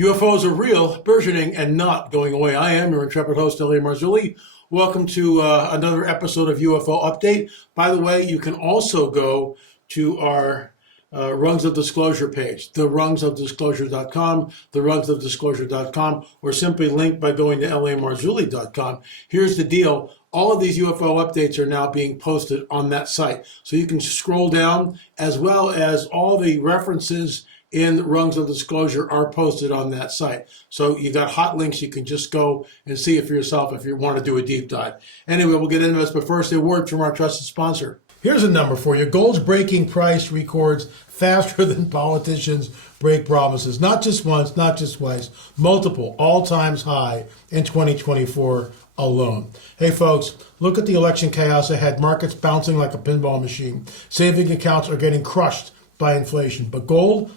UFOs are real, burgeoning, and not going away. I am your intrepid host, Marzulli. Welcome to another episode of UFO Update. By the way, you can also go to our Rungs of Disclosure page, therungsofdisclosure.com, therungsofdisclosure.com, or simply link by going to lamarzulli.com. Here's the deal. All of these UFO updates are now being posted on that site. So you can scroll down, as well as all the references in Rungs of Disclosure are posted on that site. So you got hot links. You can just go and see it for yourself if you want to do a deep dive. Anyway, we'll get into this, but first, a word from our trusted sponsor. Here's a number for you. Gold's breaking price records faster than politicians break promises. Not just once, not just twice, multiple all-times high in 2024 alone. Hey folks, look at the election chaos ahead. Markets bouncing like a pinball machine. Saving accounts are getting crushed by inflation. But gold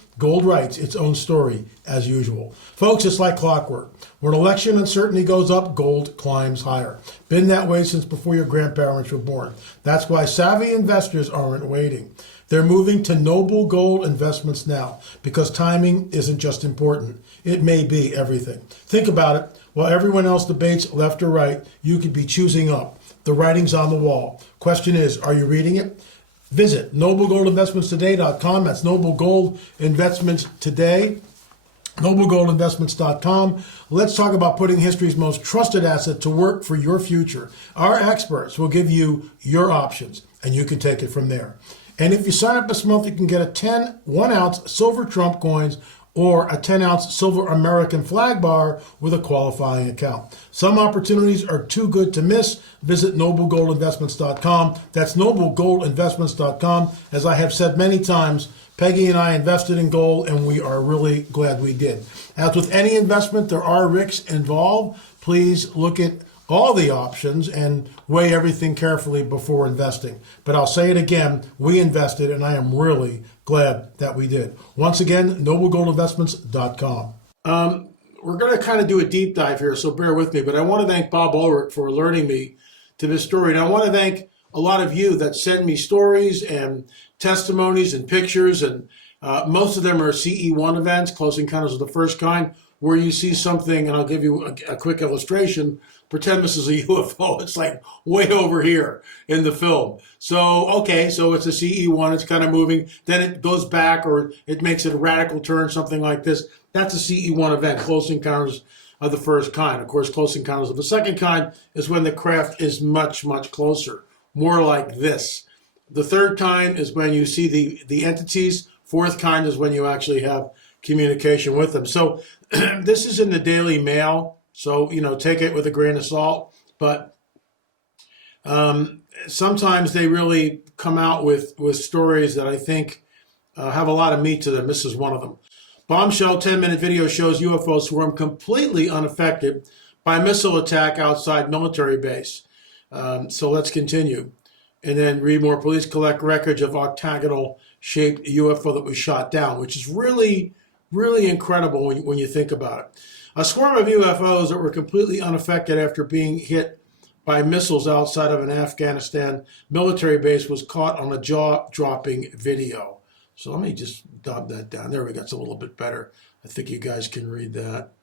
writes its own story as usual. Folks, it's like clockwork. When election uncertainty goes up, gold climbs higher. Been that way since before your grandparents were born. That's why savvy investors aren't waiting. They're moving to Noble Gold investments now because timing isn't just important. It may be everything. Think about it. While everyone else debates left or right, you could be choosing up. The writing's on the wall. Question is, are you reading it? Visit noblegoldinvestmentstoday.com. That's Noble Gold Investments Today. noblegoldinvestments.com. Let's talk about putting history's most trusted asset to work for your future. Our experts will give you your options, and you can take it from there. And if you sign up this month, you can get a 10 1-ounce silver Trump coins or a 10-ounce silver American flag bar with a qualifying account. Some opportunities are too good to miss. Visit noblegoldinvestments.com. That's noblegoldinvestments.com. As I have said many times, Peggy and I invested in gold, and we are really glad we did. As with any investment, there are risks involved. Please look at all the options and weigh everything carefully before investing. But I'll say it again, we invested, and I am really glad that we did. Once again, noblegoldinvestments.com. We're going to kind of do a deep dive here, so bear with me. But I want to thank Bob Ulrich for alerting me to this story. And I want to thank a lot of you that send me stories and testimonies and pictures. And most of them are CE1 events, Close Encounters of the First Kind, where you see something, and I'll give you a quick illustration. Pretend this is a UFO. It's like way over here in the film. So, okay, so it's a CE1. It's kind of moving. Then it goes back, or it makes a radical turn, something like this. That's a CE1 event, Close Encounters of the First Kind. Of course, Close Encounters of the Second Kind is when the craft is much, much closer, more like this. The third kind is when you see the entities. Fourth kind is when you actually have communication with them. So this is in the Daily Mail. So, take it with a grain of salt. But sometimes they really come out with stories that I think have a lot of meat to them. This is one of them. Bombshell 10-minute video shows UFO swarm completely unaffected by missile attack outside military base. So let's continue. And then read more. Police collect wreckage of octagonal-shaped UFO that was shot down, which is really, really incredible when you think about it. A swarm of UFOs that were completely unaffected after being hit by missiles outside of an Afghanistan military base was caught on a jaw-dropping video. So let me just dub that down. There we go. It's a little bit better. I think you guys can read that.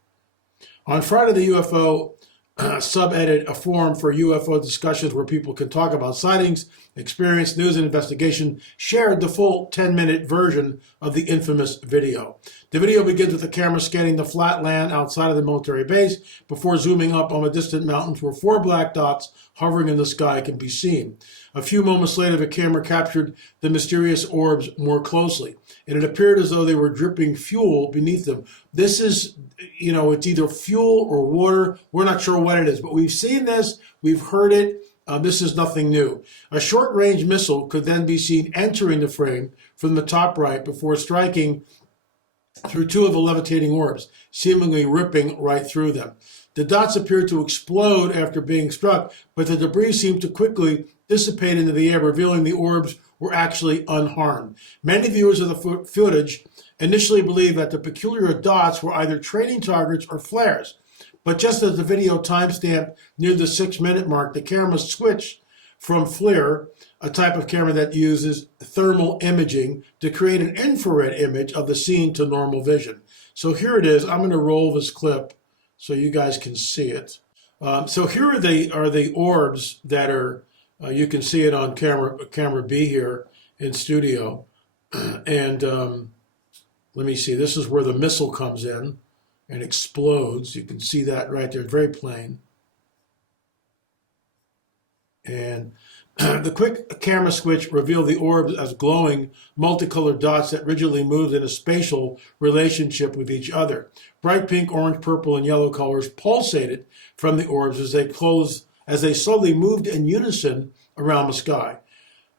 On Friday, the UFO sub-edit a forum for UFO discussions where people can talk about sightings, experience, news, and investigation, shared the full 10-minute version of the infamous video. The video begins with the camera scanning the flat land outside of the military base before zooming up on the distant mountains where 4 black dots hovering in the sky can be seen. A few moments later, the camera captured the mysterious orbs more closely, and it appeared as though they were dripping fuel beneath them. This is, it's either fuel or water. We're not sure what it is, but we've seen this. We've heard it. This is nothing new. A short-range missile could then be seen entering the frame from the top right before striking through 2 of the levitating orbs, seemingly ripping right through them. The dots appeared to explode after being struck, but the debris seemed to quickly dissipate into the air, revealing the orbs were actually unharmed. Many viewers of the footage initially believed that the peculiar dots were either training targets or flares. But just as the video timestamp near the 6-minute mark, the camera switched from FLIR, a type of camera that uses thermal imaging to create an infrared image of the scene to normal vision. So here it is. I'm going to roll this clip so you guys can see it. So here are the orbs that are, you can see it on camera B here in studio. And let me see, this is where the missile comes in and explodes. You can see that right there, very plain. And the quick camera switch revealed the orbs as glowing, multicolored dots that rigidly moved in a spatial relationship with each other. Bright pink, orange, purple, and yellow colors pulsated from the orbs as they slowly moved in unison around the sky.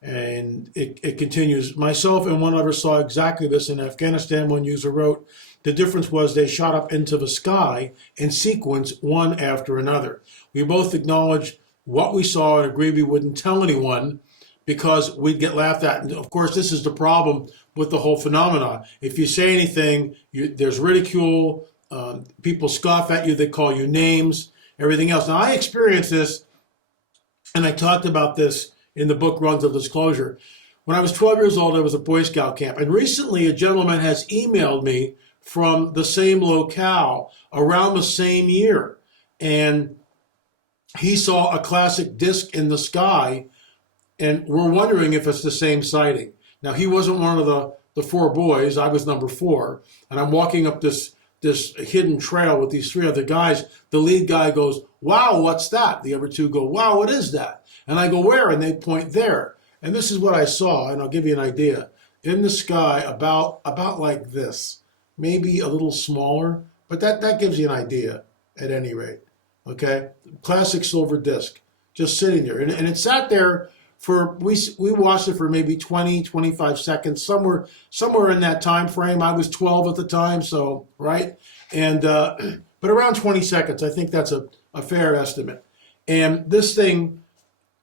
And it continues. Myself and one other saw exactly this in Afghanistan. One user wrote, the difference was they shot up into the sky in sequence, one after another. We both acknowledged what we saw and agreed we wouldn't tell anyone because we'd get laughed at. And of course, this is the problem with the whole phenomenon. If you say anything, there's ridicule, people scoff at you, they call you names, everything else. Now, I experienced this, and I talked about this in the book Runs of Disclosure. When I was 12 years old, I was at Boy Scout camp, and recently a gentleman has emailed me from the same locale around the same year, and he saw a classic disc in the sky, and we're wondering if it's the same sighting. Now, he wasn't one of the four boys. I was number 4, and I'm walking up this hidden trail with these 3 other guys. The lead guy goes, wow, what's that? The other 2 go, wow, what is that? And I go, where? And they point there. And this is what I saw, and I'll give you an idea. In the sky, about like this, maybe a little smaller, but that gives you an idea at any rate. Okay, classic silver disc, just sitting there, and it sat there for we watched it for maybe 20, 25 seconds, somewhere in that time frame. I was 12 at the time, so right, and but around 20 seconds, I think that's a fair estimate. And this thing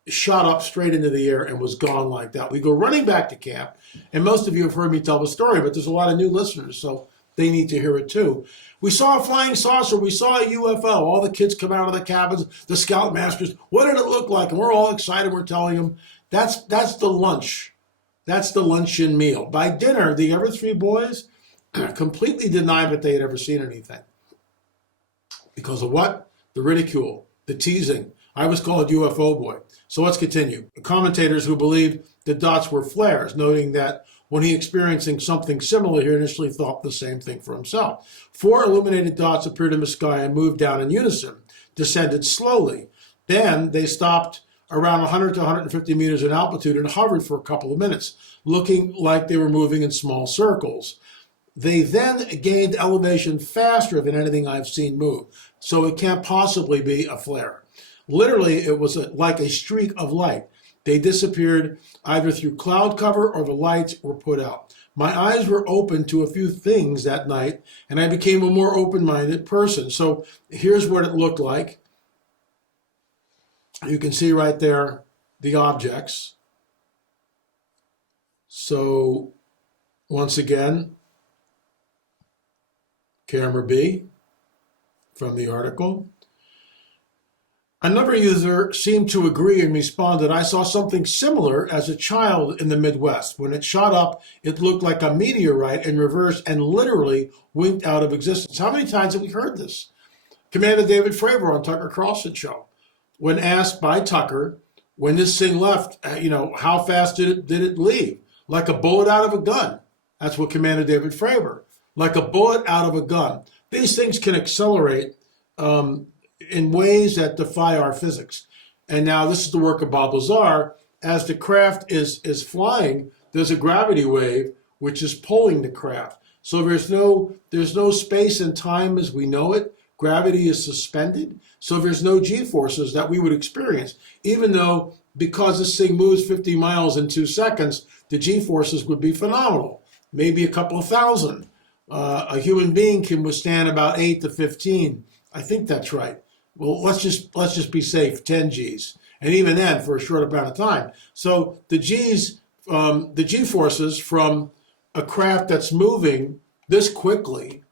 shot up straight into the air and was gone like that. We go running back to camp, and most of you have heard me tell the story, but there's a lot of new listeners, so they need to hear it too. We saw a flying saucer. We saw a UFO. All the kids come out of the cabins, the scoutmasters. What did it look like? And we're all excited. We're telling them that's the lunch. That's the luncheon meal. By dinner, the other 3 boys completely denied that they had ever seen anything. Because of what? The ridicule, the teasing. I was called UFO boy. So let's continue. Commentators who believed the dots were flares, noting that when he experiencing something similar, he initially thought the same thing for himself. 4 illuminated dots appeared in the sky and moved down in unison, descended slowly. Then they stopped around 100 to 150 meters in altitude and hovered for a couple of minutes, looking like they were moving in small circles. They then gained elevation faster than anything I've seen move, so it can't possibly be a flare. Literally, it was like a streak of light. They disappeared either through cloud cover or the lights were put out. My eyes were open to a few things that night, and I became a more open-minded person. So here's what it looked like. You can see right there the objects. So once again, camera B from the article. Another user seemed to agree and responded, I saw something similar as a child in the Midwest. When it shot up, it looked like a meteorite in reverse and literally winked out of existence. How many times have we heard this? Commander David Fravor on Tucker Carlson show, when asked by Tucker, when this thing left, how fast did it leave? Like a bullet out of a gun. That's what Commander David Fravor, like a bullet out of a gun. These things can accelerate in ways that defy our physics. And now this is the work of Bob Lazar. As the craft is flying, there's a gravity wave which is pulling the craft. So there's no space and time as we know it. Gravity is suspended. So there's no G-forces that we would experience, even though because this thing moves 50 miles in 2 seconds, the G-forces would be phenomenal, maybe a couple of thousand. A human being can withstand about 8 to 15. I think that's right. Well, let's just be safe, 10 Gs, and even then for a short amount of time. So the G-forces from a craft that's moving this quickly,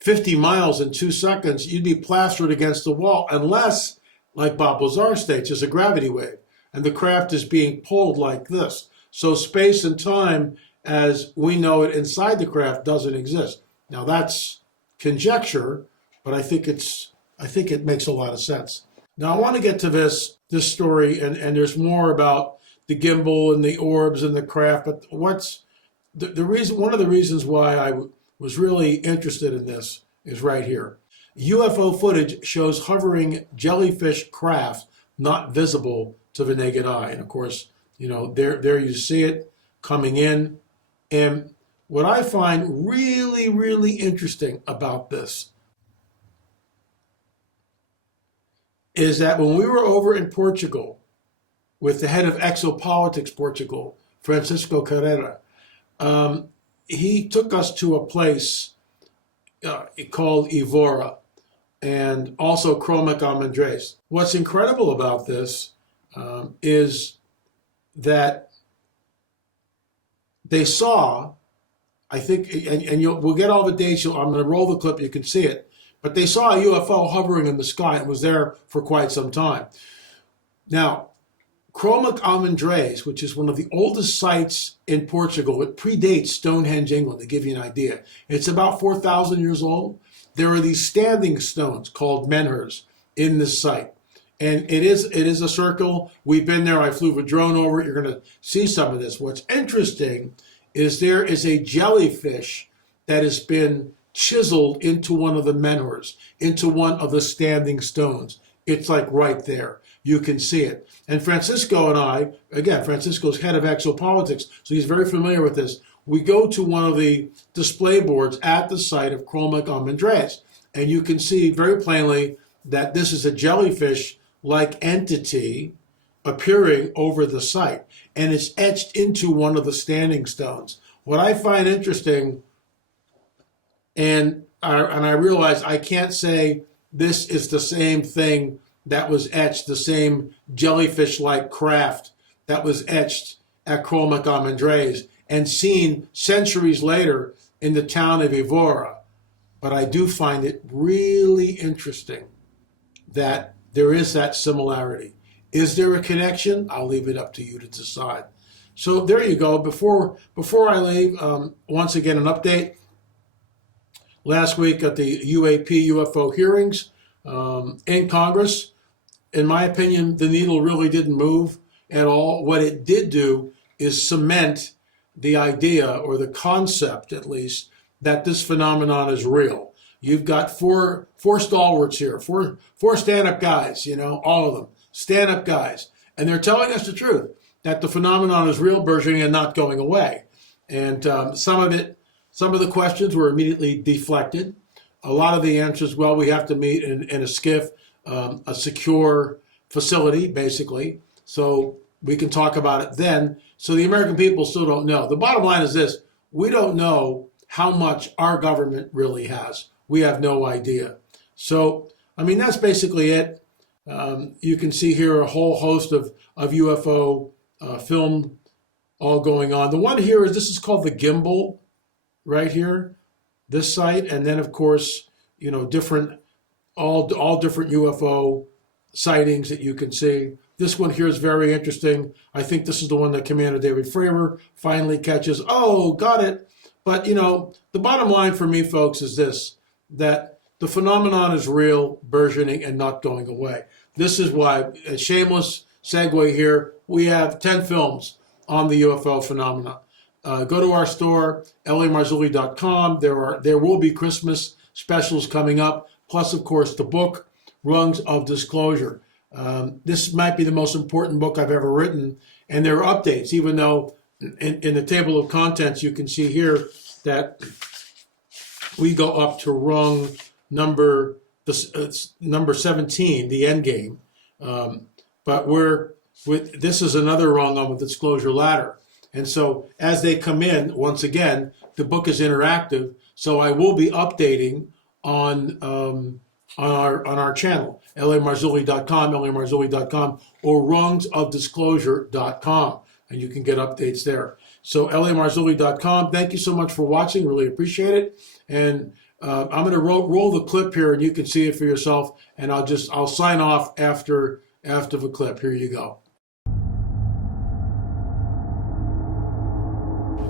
50 miles in 2 seconds, you'd be plastered against the wall unless, like Bob Lazar states, there's a gravity wave. and the craft is being pulled like this. So space and time as we know it inside the craft doesn't exist. Now that's conjecture, but I think it makes a lot of sense. Now I want to get to this story, and there's more about the gimbal and the orbs and the craft, but what's the reason? One of the reasons why I was really interested in this is right here. UFO footage shows hovering jellyfish craft not visible to the naked eye. And of course, there you see it coming in. And what I find really, really interesting about this is that when we were over in Portugal with the head of Exopolitics Portugal, Francisco Carrera, he took us to a place called Evora, and also Cromac Amandres. What's incredible about this is that they saw, I think, and we'll get all the dates. I'm going to roll the clip, you can see it, but they saw a UFO hovering in the sky. It was there for quite some time. Now, Cromac Amandres, which is one of the oldest sites in Portugal, it predates Stonehenge, England, to give you an idea. It's about 4,000 years old. There are these standing stones called menhirs in this site. And it is a circle. We've been there. I flew the drone over it. You're going to see some of this. What's interesting is there is a jellyfish that has been chiseled into one of the menhirs, into one of the standing stones. It's like right there. You can see it. And Francisco and I, again, Francisco's head of exopolitics, so he's very familiar with this. We go to one of the display boards at the site of Cromac Amandres, and you can see very plainly that this is a jellyfish-like entity appearing over the site, and it's etched into one of the standing stones. What I find interesting, and I realize I can't say this is the same thing that was etched, the same jellyfish-like craft that was etched at Cromac Amandres and seen centuries later in the town of Evora. But I do find it really interesting that there is that similarity. Is there a connection? I'll leave it up to you to decide. So there you go. Before I leave, once again, an update. Last week at the UAP UFO hearings in Congress, in my opinion, the needle really didn't move at all. What it did do is cement the idea, or the concept at least, that this phenomenon is real. You've got four stalwarts here, four stand-up guys, all of them, stand-up guys. And they're telling us the truth, that the phenomenon is real, burgeoning, and not going away. And some of the questions were immediately deflected. A lot of the answers, well, we have to meet in a skiff, a secure facility, basically, so we can talk about it then. So the American people still don't know. The bottom line is this: we don't know how much our government really has. We have no idea. So, that's basically it. You can see here a whole host of UFO film all going on. The one here this is called the gimbal, right here, this site, and then of course, different, all different UFO sightings that you can see. This one here is very interesting. I think this is the one that Commander David Fravor finally catches. Oh, got it. But, the bottom line for me, folks, is this, that the phenomenon is real, burgeoning, and not going away. This is why, a shameless segue here, we have 10 films on the UFO phenomena. Go to our store, lamarzulli.com. There will be Christmas specials coming up, plus, of course, the book, Rungs of Disclosure. This might be the most important book I've ever written, and there are updates, even though in the table of contents you can see here that we go up to rung number 17, the end game. But this is another rung on the disclosure ladder. And so as they come in, once again, the book is interactive, so I will be updating on our channel, lamarzulli.com, or rungsofdisclosure.com, and you can get updates there. So lamarzulli.com, thank you so much for watching, really appreciate it. And I'm going to roll the clip here, and you can see it for yourself, and I'll sign off after the clip. Here you go.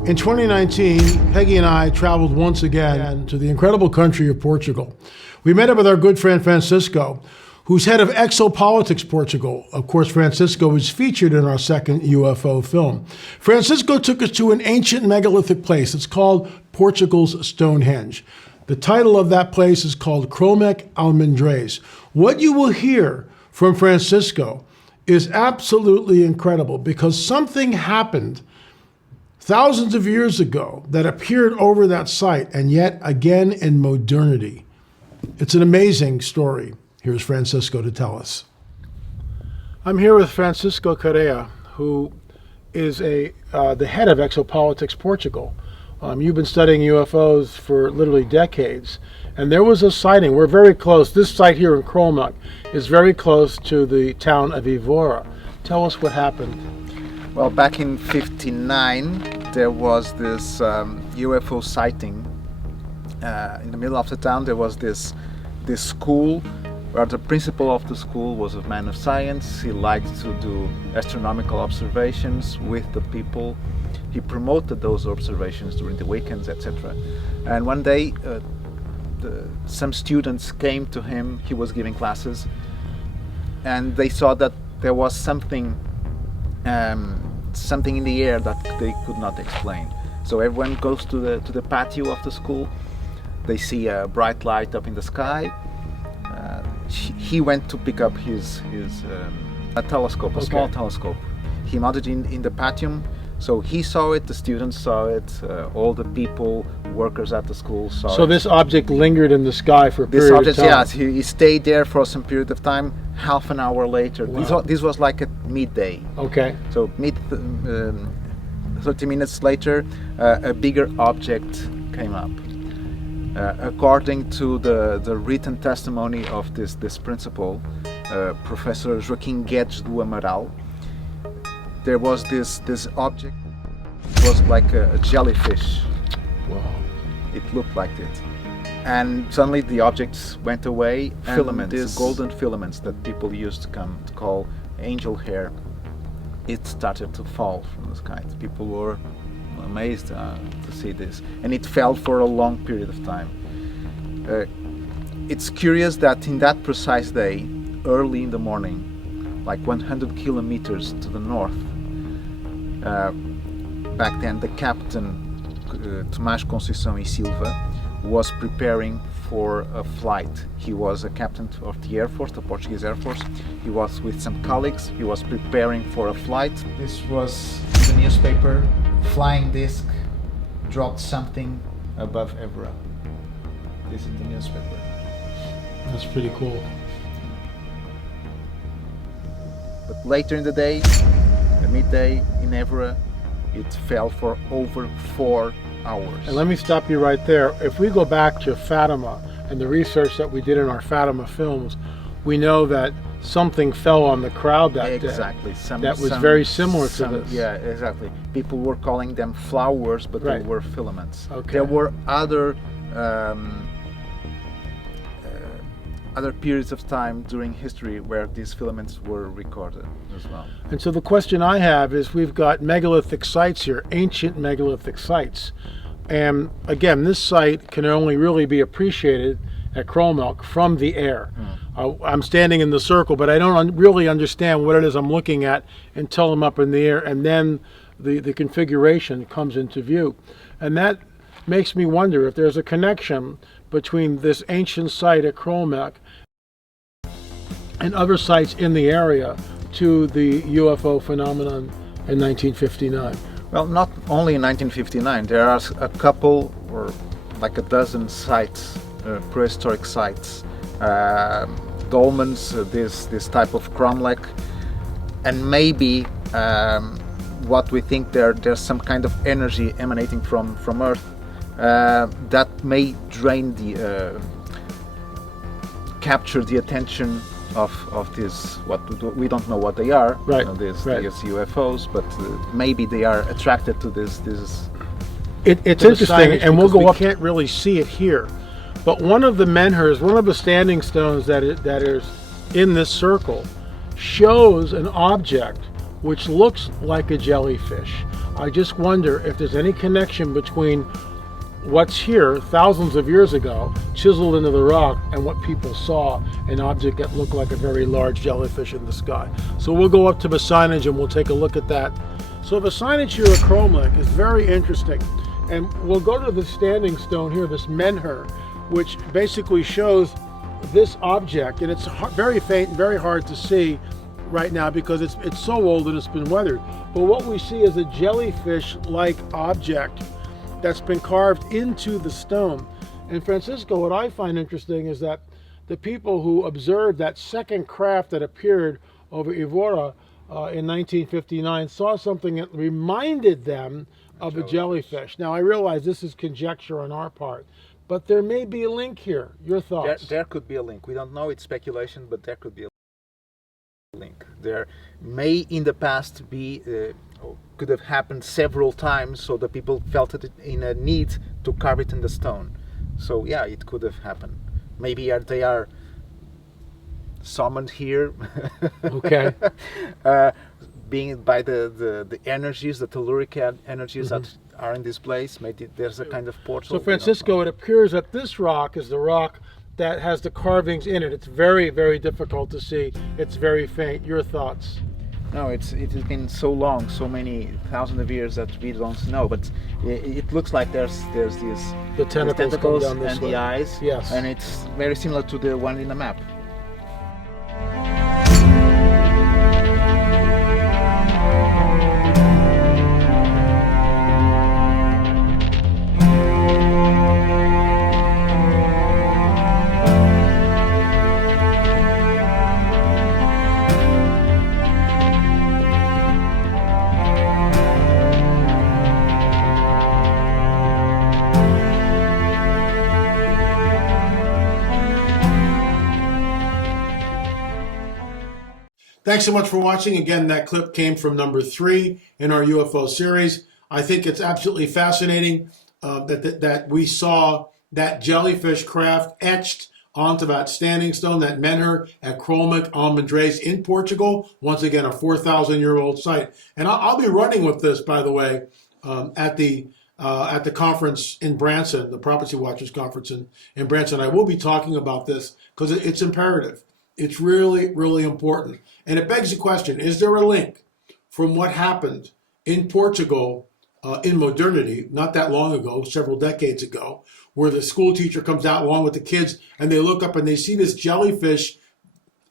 In 2019, Peggy and I traveled once again to the incredible country of Portugal. We met up with our good friend Francisco, who's head of Exopolitics Portugal. Of course, Francisco is featured in our second UFO film. Francisco took us to an ancient megalithic place. It's called Portugal's Stonehenge. The title of that place is called Cromlech Almendres. What you will hear from Francisco is absolutely incredible because something happened thousands of years ago that appeared over that site and yet again in modernity. It's an amazing story. Here's Francisco to tell us. I'm here with Francisco Correa, who is the head of Exopolitics Portugal. You've been studying UFOs for literally decades, and there was a sighting. We're very close. This site here in Cromlech is very close to the town of Évora. Tell us what happened. Well, back in '59, there was this UFO sighting. In the middle of the town, there was this school where the principal of the school was a man of science. He liked to do astronomical observations with the people. He promoted those observations during the weekends, etc. And one day, some students came to him. He was giving classes, and they saw that there was something in the air that they could not explain. So everyone goes to the patio of the school. They see a bright light up in the sky. He went to pick up his telescope, a small telescope. He mounted in the patio. So he saw it, the students saw it, all the people, workers at the school saw it. So this object lingered in the sky for a period of time? Yes, he stayed there for some period of time. Half an hour later, wow. This was like at midday. Okay. So 30 minutes later, a bigger object came up. According to the written testimony of this principal, Professor Joaquim Guedes do Amaral, there was this object. It was like a jellyfish. Wow. It looked like it. And suddenly the objects went away. Filaments, these golden filaments that people used to call angel hair, it started to fall from the sky. People were amazed to see this. And it fell for a long period of time. It's curious that in that precise day, early in the morning, like 100 kilometers to the north, back then the captain, Tomás Conceição e Silva, was preparing for a flight. He was a captain of the Air Force, the Portuguese Air Force. He was with some colleagues. He was preparing for a flight. This was the newspaper. Flying disc dropped something above Évora. This is the newspaper. That's pretty cool. But later in the day, at midday in Évora, it fell for over 4 hours. And let me stop you right there. If we go back to Fatima and the research that we did in our Fatima films, we know that something fell on the crowd that day. Exactly. That was very similar to this. Yeah, exactly. People were calling them flowers, but right. They were filaments. Okay. There were other periods of time during history where these filaments were recorded as well. And so the question I have is, we've got megalithic sites here, ancient megalithic sites. And again, this site can only really be appreciated at Cromlech from the air. I'm standing in the circle, but I don't really understand what it is I'm looking at until I'm up in the air, and then the configuration comes into view. And that makes me wonder if there's a connection between this ancient site at Cromlech and other sites in the area to the UFO phenomenon in 1959. Well, not only in 1959. There are a couple, or like a dozen sites, prehistoric sites, dolmens, this type of cromlech, and maybe what we think there's some kind of energy emanating from Earth that may drain capture the attention of this. We don't know what they are, right? These UFOs, but maybe they are attracted to this. It's interesting, and we'll go up. We can't really see it here, but one of the menhirs, one of the standing stones that is in this circle, shows an object which looks like a jellyfish. I just wonder if there's any connection between what's here thousands of years ago, chiseled into the rock, and what people saw, an object that looked like a very large jellyfish in the sky. So we'll go up to the signage and we'll take a look at that. So the signage here at Chrome Lake is very interesting. And we'll go to the standing stone here, this menhir, which basically shows this object, and it's very faint and very hard to see right now because it's so old and it's been weathered. But what we see is a jellyfish-like object that's been carved into the stone. And Francisco, what I find interesting is that the people who observed that second craft that appeared over Evora in 1959 saw something that reminded them of a jellyfish. Now I realize this is conjecture on our part, but there may be a link here. Your thoughts? There could be a link. We don't know, it's speculation, but there could be a link. There may in the past be could have happened several times, so the people felt it in a need to carve it in the stone. So yeah, it could have happened. Maybe they are summoned here. Okay. Being by the energies, the telluric energies that are in this place. Maybe there's a kind of portal. So Francisco, it appears that this rock is the rock that has the carvings in it. It's very, very difficult to see. It's very faint. Your thoughts? No, it has been so long, so many thousands of years that we don't know. But it looks like there's these the tentacles and way. the eyes. Yes. And it's very similar to the one in the map. Thanks so much for watching. Again, that clip came from number 3 in our UFO series. I think it's absolutely fascinating that we saw that jellyfish craft etched onto that standing stone, that menhir at Crolmic on Madres in Portugal. Once again, a 4,000-year-old site. And I'll be running with this, by the way, at the conference in Branson, the Prophecy Watchers conference in Branson. I will be talking about this because it's imperative. It's really, really important. And it begs the question, is there a link from what happened in Portugal in modernity, not that long ago, several decades ago, where the school teacher comes out along with the kids and they look up and they see this jellyfish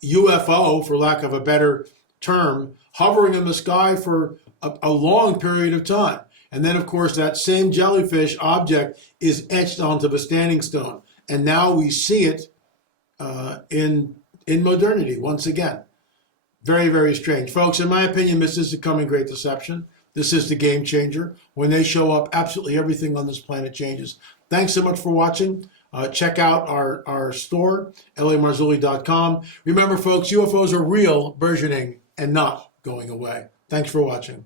UFO, for lack of a better term, hovering in the sky for a long period of time. And then, of course, that same jellyfish object is etched onto the standing stone. And now we see it in modernity once again. Very, very strange. Folks, in my opinion, this is the coming great deception. This is the game changer. When they show up, absolutely everything on this planet changes. Thanks so much for watching. Check out our store, lamarzulli.com. Remember, folks, UFOs are real, burgeoning, and not going away. Thanks for watching.